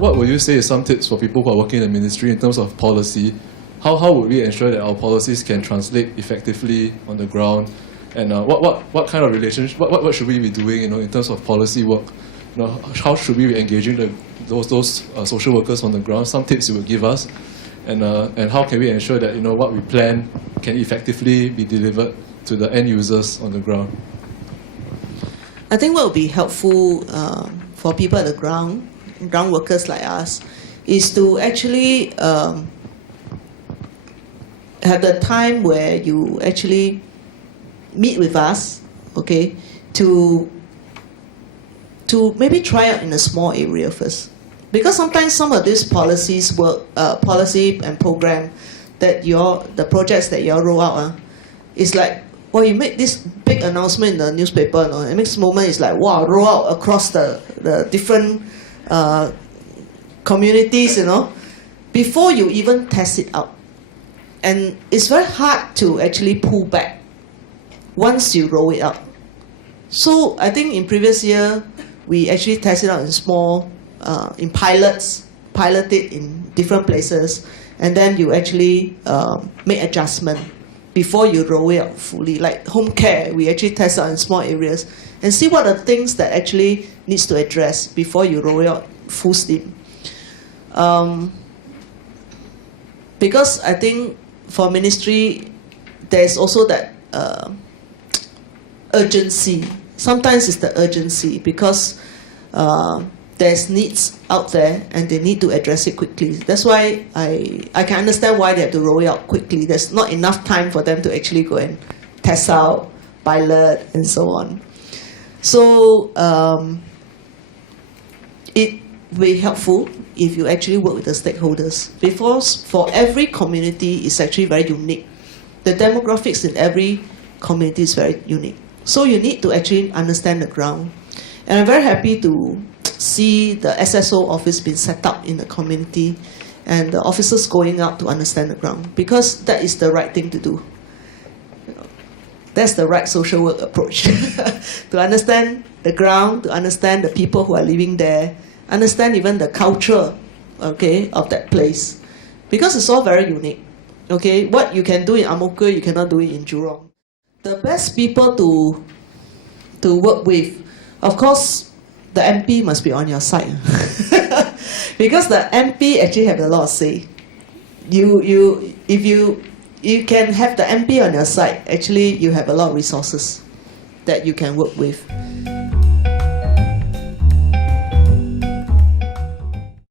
what would you say is some tips for people who are working in the ministry in terms of policy? How would we ensure that our policies can translate effectively on the ground? And what kind of relationship, what should we be doing, in terms of policy work? How should we be engaging those social workers on the ground? Some tips you would give us, and how can we ensure that what we plan can effectively be delivered to the end users on the ground? I think what would be helpful for people at the ground workers like us, is to actually have the time where you actually meet with us, okay, to maybe try out in a small area first. Because sometimes some of these policy and program that the projects that you roll out, it's like, well, you make this big announcement in the newspaper, and the next moment it's like, wow, roll out across the different communities, before you even test it out. And it's very hard to actually pull back once you roll it out. So I think in previous year, we actually tested out in small, in pilot it in different places, and then you actually make adjustment before you roll it out fully. Like home care, we actually test out in small areas and see what are the things that actually needs to address before you roll it out full steam. Because I think for ministry, there's also that urgency. Sometimes it's the urgency because there's needs out there and they need to address it quickly. That's why I can understand why they have to roll it out quickly. There's not enough time for them to actually go and test out, pilot, and so on. So it will be helpful if you actually work with the stakeholders, because for every community is actually very unique. The demographics in every community is very unique. So you need to actually understand the ground. And I'm very happy to see the SSO office being set up in the community and the officers going out to understand the ground, because that is the right thing to do. That's the right social work approach. To understand the ground, to understand the people who are living there, understand even the culture, okay, of that place. Because it's all very unique. Okay, what you can do in Ang Mo Kio, you cannot do it in Jurong. The best people to work with, of course, the MP must be on your side. Because the MP actually have a lot of say. If you can have the MP on your side, actually you have a lot of resources that you can work with.